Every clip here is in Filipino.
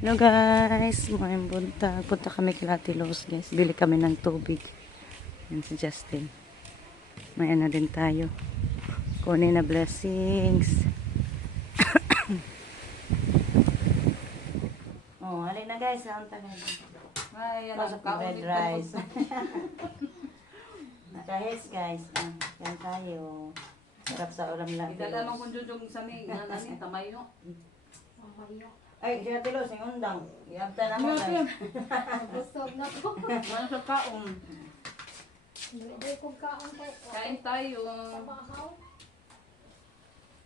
Hello guys, mayang buntag. Punta kami kila Ate Los guys. Bili kami ng tubig. Yan si Justin. May ano din tayo. Kunin na blessings. Oh, halin na guys. Saan tagal? Ay, Pasok ng red rice. Nakahits guys. Yan tayo. Sarap sa ulam lang. Idadamang kong jujong sa may nanin, tamayo. Ay, si Ate Los, yung undang. Iabta na mo guys. Busog na ko. Ano sa kaon? Hindi ko kaon kay Kain tayo. bahaw.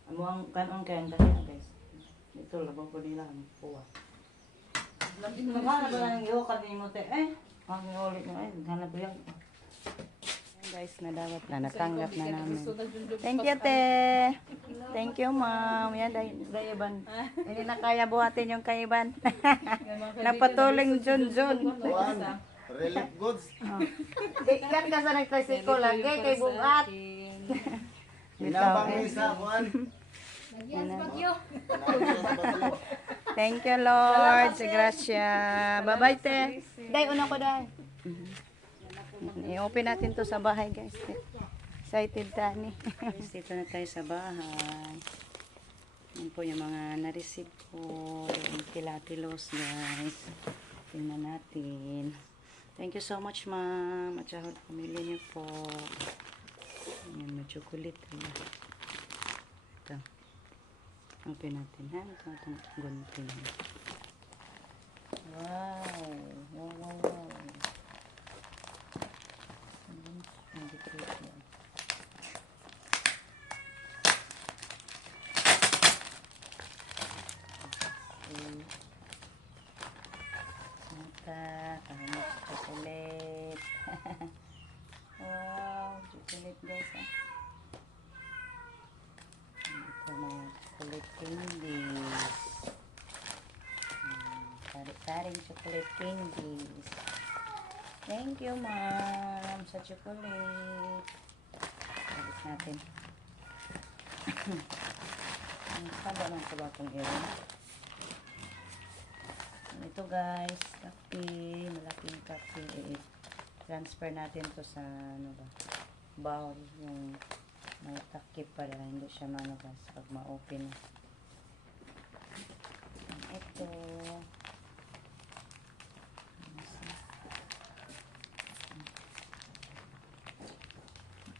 Amo ang kanon kaya ang kasi guys. Ito labo ko nila ang puwa. Lamin mo Maghanap ba ng iukat ni mo te? Ang ulit mo hanap ko yan. Ayan guys, nadawat na, natanggap na namin. Thank you te. Thank you ma'am. Yan, Dayaban. Hindi na kaya buhatin yung kaiban. Napatuling Junjun. Relief goods. Ikan ka sa nagtricycle lagi kay buhat. Inabang isa, Juan. Nagyan sa bagyo. Thank you Lord. Sa grasya. Bye-bye te. Day, una ko day. I-open natin to sa bahay guys. Excited tani. Dito na tayo sa bahay. Yan po yung mga na-receive ko. Yung kila Ate Los guys. Tingnan natin. Thank you so much ma'am. At saka pamilya niyo po. Yan, may chocolate. Ito. Open natin ha. Ito itong gunting. Wow. Wow, wow, wow. Chocolate. Wow, chocolate guys. Ito na yung chocolate candies. Taring chocolate candies. Thank you, ma'am, sa chocolate. Alis natin. Saan ba naman sa batong iwan? Ito guys, kape, malaking kape. Transfer natin to sa ano ba, bowl, yung may takip para hindi siya mano guys pag ma-open. Ito.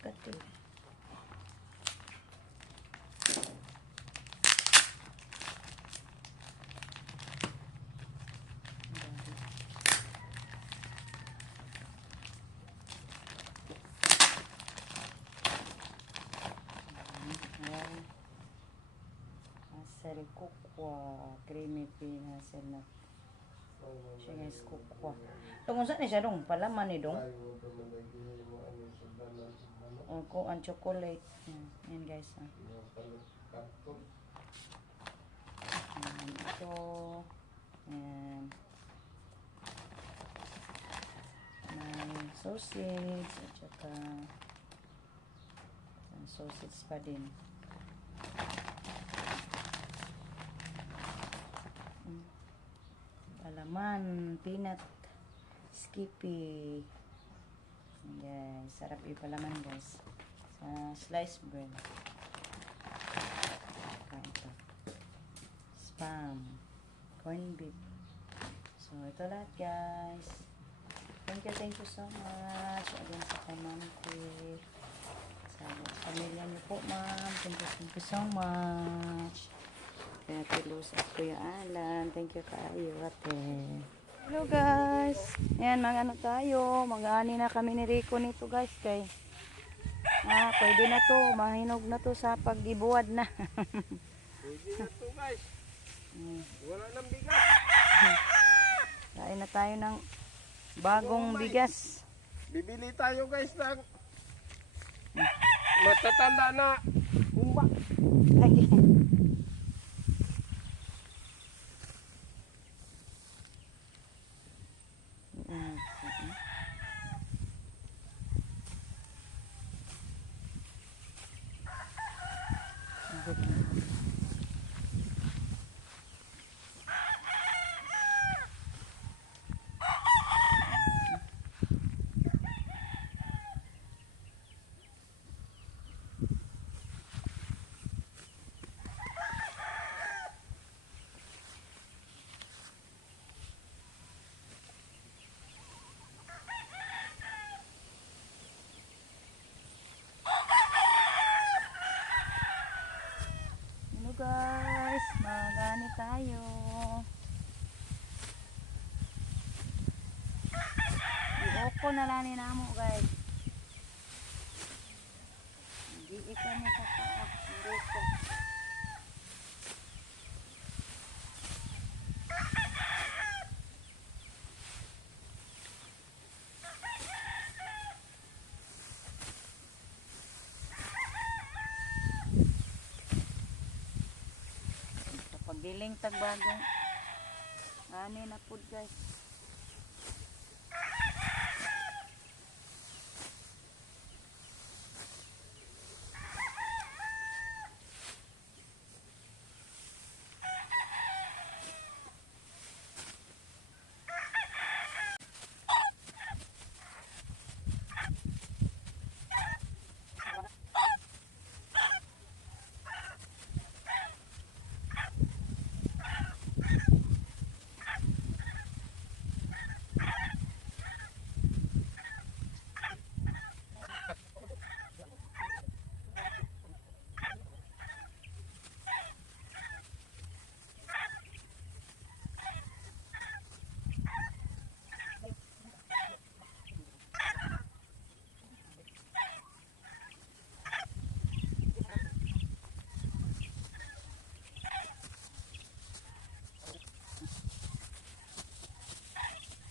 Kape. Hazel kukwa, creamy pin hazelnut. Siya guys, kukwa. Tungon saan siya dong? Palaman ni dong. O ko ang chocolate. Yan guys. Ito. Yan. May sausage at saka sausage pa din. Palaman, peanut, skippy. Guys, sarap yung palaman guys. Sa sliced bread. Ito. Spam. Corned beef. So, ito lahat guys. Thank you so much. Again sa kay Ma'am Kay. Sa pamilya niyo po ma'am. Thank you so much. Kaya Ate Luz at Kuya Alan. Thank you kayo ate. Hello guys. Ayan, mag-ano tayo. Mag-ani na kami ni Rico nito guys. Kay pwede na to. Mahinog na to sa pag-ibuwad na. Pwede na to guys. Wala nang bigas. Kain na tayo ng bagong bigas. Bibili tayo guys ng matatanda na umba. Ay. dako na lang ni namo guys. Di ikaw ni sa taas. Dito. Pagdiling tagbagong ani na pud guys.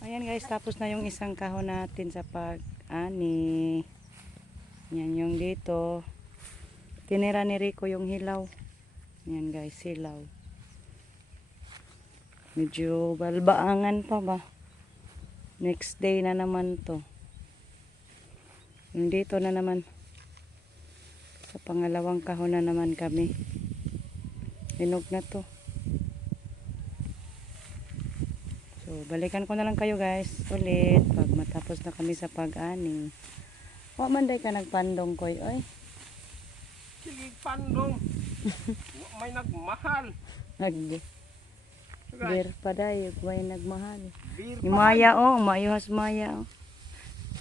Ayan guys, tapos na yung isang kahon natin sa pag-ani. Yan yung dito. Tinira ni Rico yung hilaw. Yan guys, hilaw. Medyo balbaangan pa ba. Next day na naman to. Yung dito na naman. Sa pangalawang kahon na naman kami. Hinog na to. So, balikan ko na lang kayo guys ulit pag matapos na kami sa pag-ani. O, manday ka nagpandong koy, oy. Sige, pandong. May nagmahal. Nag Guys, beer pa dayo, may nagmahal. beer Ni Maya oh, mayuhas Maya oh.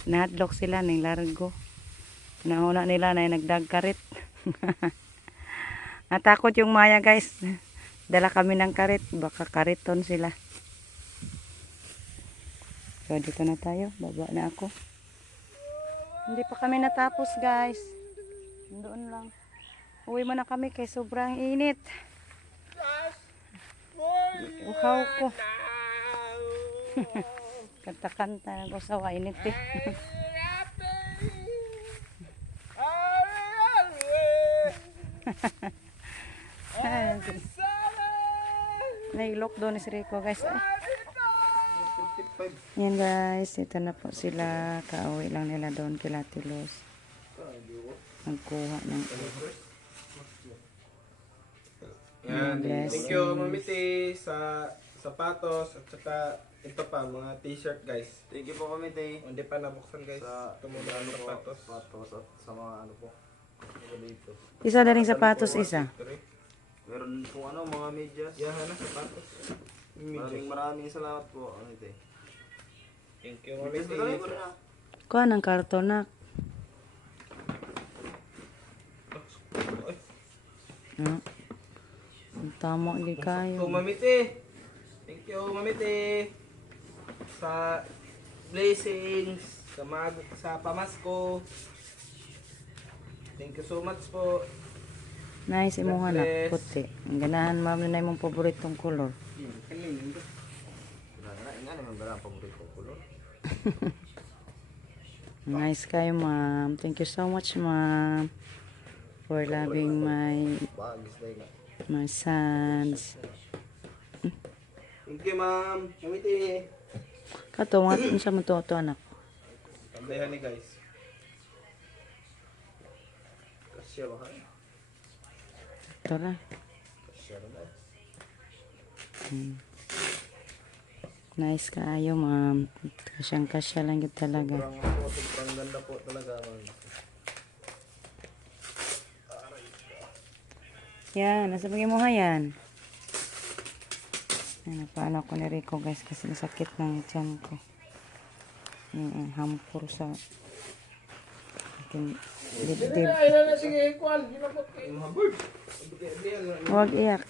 Nahadlok sila ng largo. Nauna nila na nagdagkarit. Natakot yung Maya guys. Dala kami ng karit, baka kariton sila. So, dito na tayo. Baba na ako. Hindi pa kami natapos, guys. Doon lang. Uwi mo na kami kay sobrang init. Uhaw ko. Kanta-kanta ako sa init eh. Nailok doon si Rico, guys. Yan guys, ito na po sila. Kauwi lang nila doon kila Tilos. Magkuha ng Yan, blessings. thank you Mamiti sa sapatos at saka ito pa mga t-shirt guys. Thank you po kami tay Hindi pa nabuksan guys. sa Ito muna ano ang po, sapatos. sapatos at sa mga ano po. Ano dito. Isa na rin sapatos, isa. Meron po ano mga medyas. Yan na sapatos. Maraming salamat po ano tay. Thank you Medyas Mamiti. na kami po rin ah. Kuha ng karton na. No? Tama di So kayo. Mamiti. Thank you Mamiti. Sa blessings, sa pamasko. Thank you so much po. Nice imuha na Bless. puti. Ang ganahan ma'am na yung paboritong color. Nga naman ba ang paborito ko color? Nice kayo ma'am. Thank you so much ma'am for loving Bagis day nga. my sons. Thank you ma'am. Mamiti. Kato nga sa mo to anak. Tandayan ni guys. Kasya ba kayo? Ito lang. Kasya ba ba? Nice kaayo ma'am. Kasyang kasya lang yun talaga. Sobrang ganda po talaga man. Yan, nasa bagay mo yan. Napaano ako ni Rico guys kasi nasakit ng tiyan ko. Yung hampur sa aking dibdib. Ay na sige kwan, ginabot kay mga bird. Huwag iyak.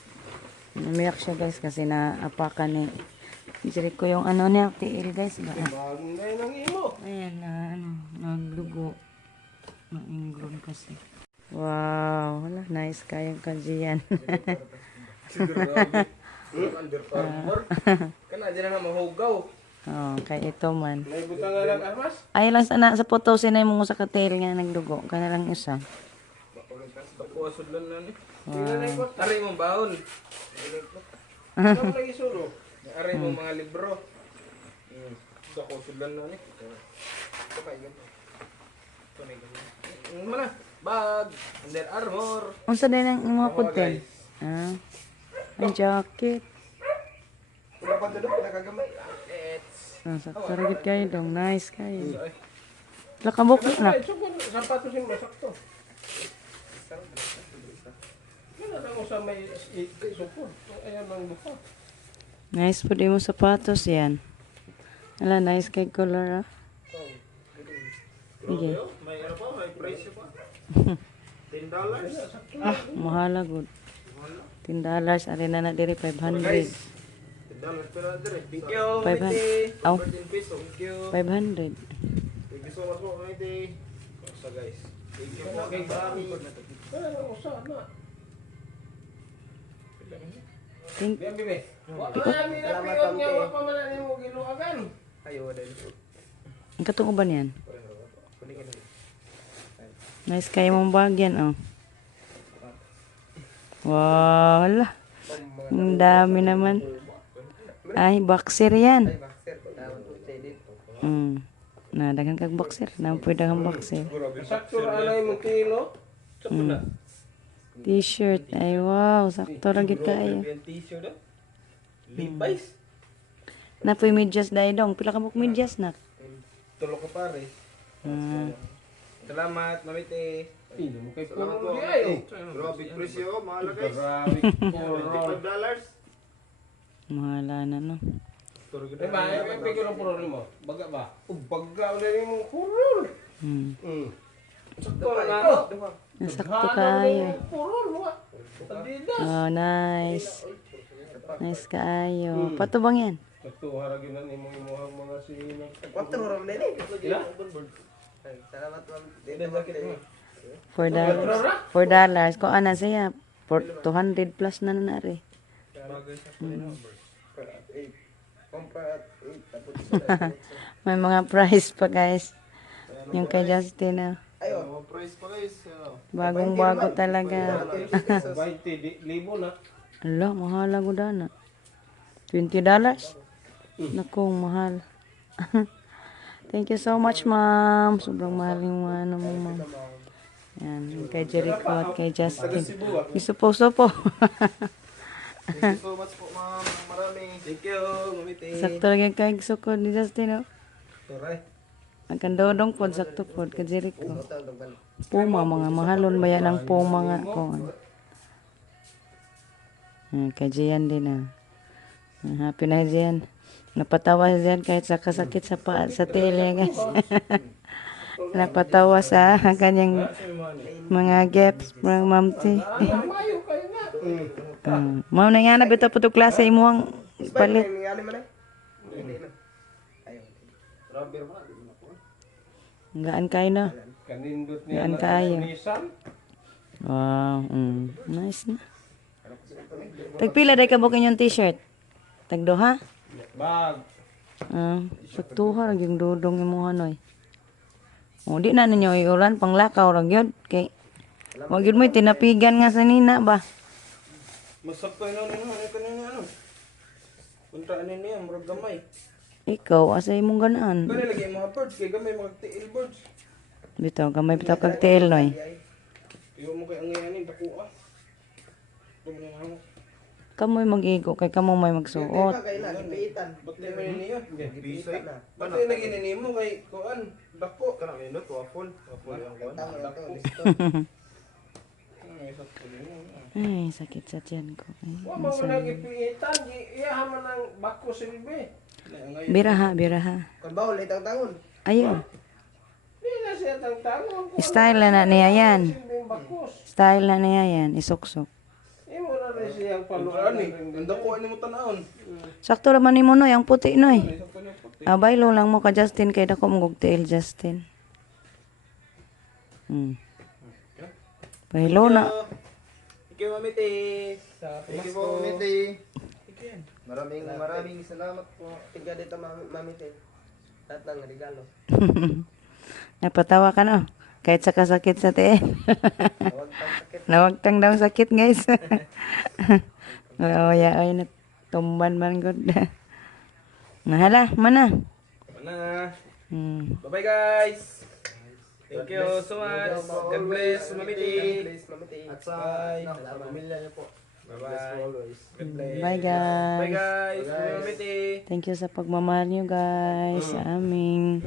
Umiyak siya guys kasi naapakan ni Rico yung ano niya, tiil guys. Bagong day ng imo. Ayan na, nagdugo. Maingron kasi. Wow, wala, nice kayang kanjiyan. Under armor. Kana dyan na mahugaw. Oh, kay ito man. May butang nga lang armas. Ay lang sana sa photo sinay mo sa katel nga nagdugo. Kana lang isa. Bakuha sudlan na ni. Tingnan na ko. Ari mong baon. Ano mo lagi sulo? Ari mong mga libro. Bakuha sudlan na ni. Kapay ganito. Ano na? Bag. Under armor. Unsa din ang mga Ako, puti? guys. Ah. Ang jacket. Wala pa doon. Nakagamay. Let's. Ah, sakto ragit kayo dong. Nice kayo. Lakabok na. Ay, sapatos yung masakto. Kaya lang sa may supod. Ayan ang buka. Nice po din mo sapatos yan. Ala, nice kay color ah. Sige. May ano pa? May price pa? $10? Mahala good. $10. Ari na na diri 500. $10 pero dire. Thank you. 500. Aw. 14 pesos. Thank you. 500. Thank you so much po, Committee. Basta guys. Thank you po. Kay Bami. Kaya lang ko sana. Think Biyan, Bibi. Wala mi na piyon nga wa pa man ni mo giluagan. Ayo dali. ang katong uban yan. Nice kayo mong bagyan oh. Wow, wala. Ang dami naman. Ay, boxer yan. Nadagan kag boxer. Pwede kang boxer. Sakto ra alay mo kilo. T-shirt. Ay, wow. Sakto ragit kayo. Yung t-shirt ah. Levi's. Napoy medyas dahil dong. Pila ka buk medyas na. Tulo ka pare. Salamat, Mamite. Ay, mo kay Salamat po. puro di ay. Grabe presyo, mahal guys. Grabe. $25. Mahala na no. Eh ba, may pigil ang puro mo. Baga ba? Baga ulit mo puro. Sakto na. Nasakto kayo. Puro mo. Adidas. Oh, nice. Nice kaayo. Patubang yan. Sakto haragin na ni mo imuhang mga sinag. Water ram din eh. Ila? Salamat ma'am. Dito jacket mo. $4. Kung ana siya, 200 plus na na rin. Bagay sa May mga price pa guys. Yung kay Justin ah. Ayun, price pa guys. Bagong bago talaga. 20,000 na. Ala, mahal ako dana. $20? Naku, mahal. Thank you so much, ma'am. Sobrang mahal yung ano mo, ma'am. Yan, yung kay Jericho at kay Justin. Isupo-supo. Thank you so much po ma'am. Maraming. Thank you, Mamite. Sakto lagi kay sukod ni Justin, oh. Turay. Ang kandodong pod, sakto pod, kay Jericho. Puma, mga mahalon ba yan ang puma nga ko. Kay Jian din, ah. Happy na Jian. Napatawa si Jian kahit sa kasakit sa tele, guys. Napatawa sa kanyang mga gaps from Ma'am T. Ma'am na nga na bito po ito klase imuhang palit. Gaan kayo na. Kanindot niya Gaan kayo. Nissan. Wow, nice na. Tagpila day ka bukin yung t-shirt? Tagduha? Bag. Pagtuha, yung dudong yung mga hanoy. O, di na ninyo iulan, panglakaw, rag yun. Kay, wag yun mo, tinapigan nga sa nina ba? Masakto yun ano kanina ano. Puntaan niya, murag gamay. Ikaw, asay mong ganaan. Kani lagi mga birds, kay gamay mga tail birds. Bitaw, gamay bitaw kag tail, noy. Iwa mo kay angayanin, dako ah. Kamoy mag-igo, kay kamo may magsuot. Ba't di mo niyo? Bisay. Ba't di lagi mo kay kuan, dako. Kana minute waffle. Waffle yung kuwan. Ay, sakit sa tiyan ko. Ay, Wa mo nang ipiitan, iyahan man ang bako silbi. biraha, biraha. Kon bawal itang tangon. Ayun, Di na siya tangtangon. style na niya yan. Silbing bakos. Style na niya yan, isuksok. Imo na rin siyang paluan eh. Ang dako ni mo tanahon. Sakto naman ni mo, noy, ang puti, noy. Sakto niya puti. Baylo lang mo ka Justin kay dako mo og tiil Justin. Baylo na. Ikaw, mamiti. Sa Thank you Pasko. po, Miti. Ikaw yan. Maraming salamat po. Tiga dito mamiti. Lahat ng regalo. Napatawa ka na. Kahit sa kasakit sa tiil. Huwag kang sakit. Nawagtang daw sakit guys. Oh, ya ay na tumban man gud. Nahala, mana. Mana. Hmm. Bye-bye, guys. Thank you so much. God bless, mamiti. Please, mamiti. At sa pamilya niyo po. God bless po Bye-bye. always. God bless. Bye Bye, guys. guys. Mamiti. Thank you sa pagmamahal niyo guys sa amin.